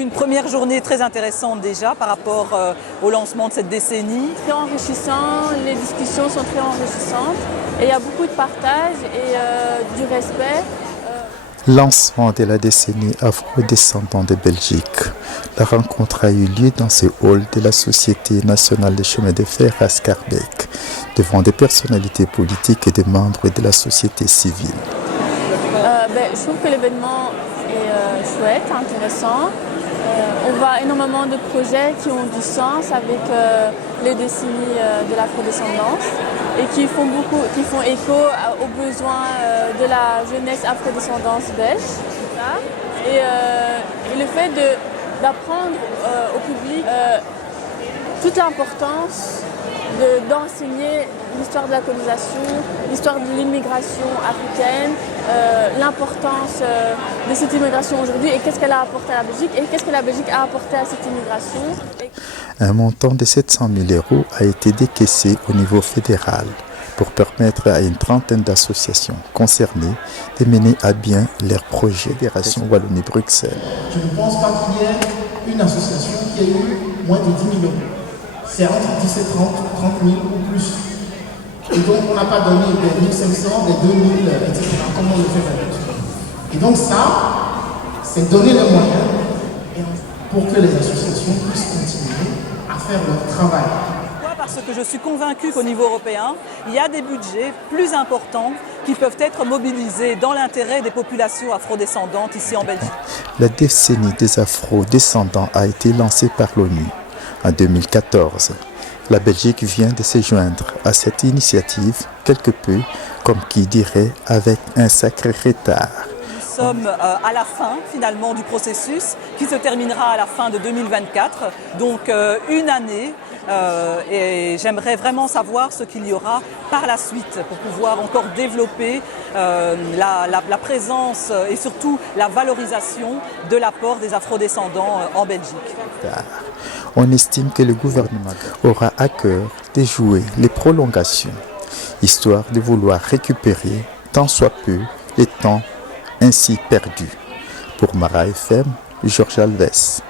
Une première journée très intéressante déjà par rapport au lancement de cette décennie. Très enrichissant, les discussions sont très enrichissantes et il y a beaucoup de partage et du respect. Lancement de la décennie afro-descendant de Belgique. La rencontre a eu lieu dans ce hall de la Société nationale des chemins de fer à Schaerbeek, devant des personnalités politiques et des membres de la société civile. Je trouve que l'événement est chouette, intéressant. On voit énormément de projets qui ont du sens avec les décennies de l'afrodescendance et qui font écho aux besoins de la jeunesse afrodescendance belge. Et le fait d'apprendre au public toute l'importance d'enseigner l'histoire de la colonisation, l'histoire de l'immigration africaine, l'importance de cette immigration aujourd'hui et qu'est-ce qu'elle a apporté à la Belgique et qu'est-ce que la Belgique a apporté à cette immigration. Un montant de 700 000 € a été décaissé au niveau fédéral pour permettre à une trentaine d'associations concernées de mener à bien leurs projets. Fédération Wallonie-Bruxelles. Je ne pense pas qu'il y ait une association qui ait eu moins de 10 000 €. C'est entre 17 000, 30 000 ou plus. Et donc on n'a pas donné des 1 500, des 2 000, etc. Comme on le fait d'habitude. Et donc ça, c'est donner les moyens pour que les associations puissent continuer à faire leur travail. Parce que je suis convaincue qu'au niveau européen, il y a des budgets plus importants qui peuvent être mobilisés dans l'intérêt des populations afrodescendantes ici en Belgique. La décennie des afrodescendants a été lancée par l'ONU en 2014. La Belgique vient de se joindre à cette initiative, quelque peu, comme qui dirait, avec un sacré retard. Nous sommes à la fin finalement du processus qui se terminera à la fin de 2024, donc une année et j'aimerais vraiment savoir ce qu'il y aura par la suite pour pouvoir encore développer la présence et surtout la valorisation de l'apport des afrodescendants en Belgique. On estime que le gouvernement aura à cœur de jouer les prolongations, histoire de vouloir récupérer tant soit peu les temps ainsi perdus. Pour Mara FM, Georges Alves.